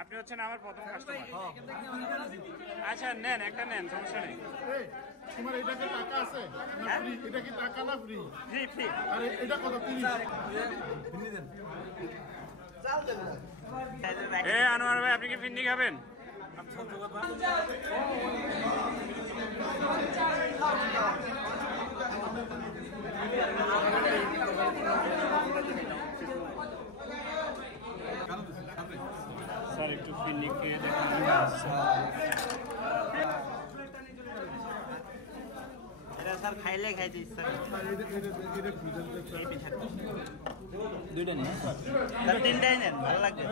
আপনি হচ্ছেন আমার প্রথম কাস্টমার। আচ্ছা নেন, একটা নেন, সমস্যা নেই। তোমার এটা কি টাকা আছে? এটা কি টাকা না ফ্রি? জি ফ্রি। আরে এটা কত? 30 ফ্রি দেন। এ আনোয়ার ভাই, আপনি কি ফিন্নি খাবেন? স্যার একটু ফিন্নি খেয়ে দেখুন। স্যার খাইলে খাইতে ইচ্ছা দুইটা নিন, স্যার তিনটাই নেন, ভালো লাগবে।